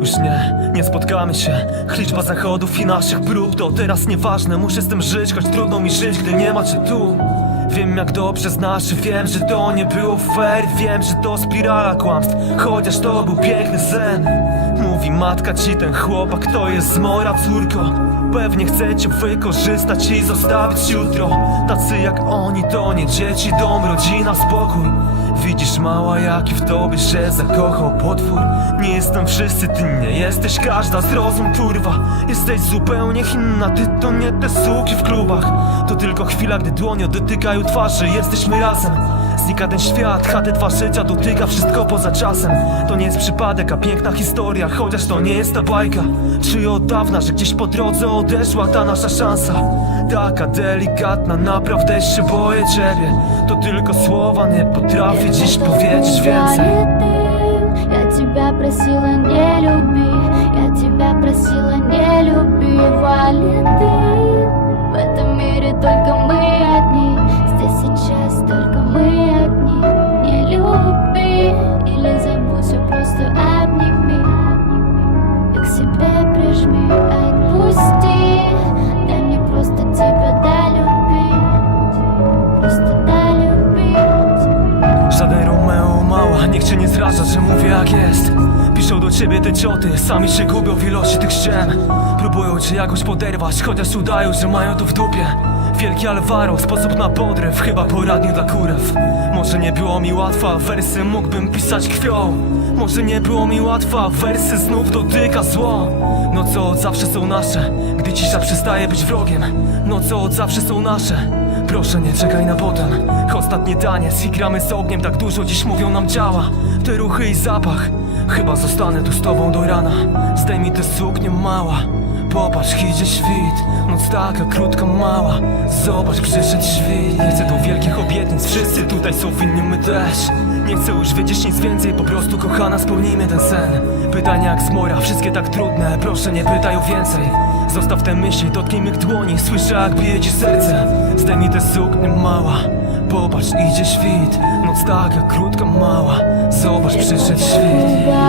Już nie, nie spotkamy się. Liczba zachodów i naszych prób To teraz nieważne, muszę z tym żyć Choć trudno mi żyć, gdy nie ma cię tu. Wiem jak dobrze znasz, wiem, że to nie było fair. Wiem, że to spirala kłamstw Chociaż to był piękny sen Mówi matka ci ten chłopak To jest zmora córko. Pewnie chce cię wykorzystać i zostawić jutro. Tacy jak oni to nie dzieci, dom, rodzina, spokój. Widzisz mała jaki w tobie się zakochał potwór. Nie jestem wszyscy, ty nie jesteś każda Zrozum kurwa, jesteś zupełnie inna Ty to nie te suki w klubach. To tylko chwila, gdy dłonie dotykają twarzy Jesteśmy razem Znika ten świat, chatę twa życia dotyka wszystko poza czasem To nie jest przypadek, a piękna historia Chociaż to nie jest ta bajka Czuję od dawna, że gdzieś po drodze odeszła ta nasza szansa Taka delikatna, naprawdę się boję ciebie To tylko słowa, nie potrafię dziś powiedzieć więcej Я тебя просила не люби, я тебя просила не люби, вали niech cię nie zraża, że mówię jak jest. Piszą do ciebie te cioty, sami się gubią w ilości tych ściem. Próbują cię jakoś poderwać, chociaż udają, że mają to w dupie Wielki Alvaro, sposób na podryw, chyba poradnie dla kurew. Może nie było mi łatwo, a wersy mógłbym pisać krwią. Może nie było mi łatwo, a wersy znów dotyka zło. No co od zawsze są nasze, gdy cisza przestaje być wrogiem. No co od zawsze są nasze Proszę nie czekaj na potem. Ostatni taniec i gramy z ogniem Tak dużo dziś mówią nam działa. Te ruchy i zapach Chyba zostanę tu z tobą do rana. Zdejmij tę suknię mała Popatrz, idzie świt. Noc taka krótka, mała. Zobacz, przyszedł świt. Nie chcę tu wielkich obietnic. Wszyscy tutaj są winni, my też. Nie chcę już wiedzieć nic więcej. Po prostu kochana, spełnijmy ten sen. Pytania jak zmora, wszystkie tak trudne. Proszę nie pytaj o więcej. Zostaw te myśli, dotknij mych dłoni. Słyszę jak bije ci serce. Zdejmij tę suknię mała. Popatrz, idzie świt. Noc taka krótka, mała. Zobacz, przyszedł świt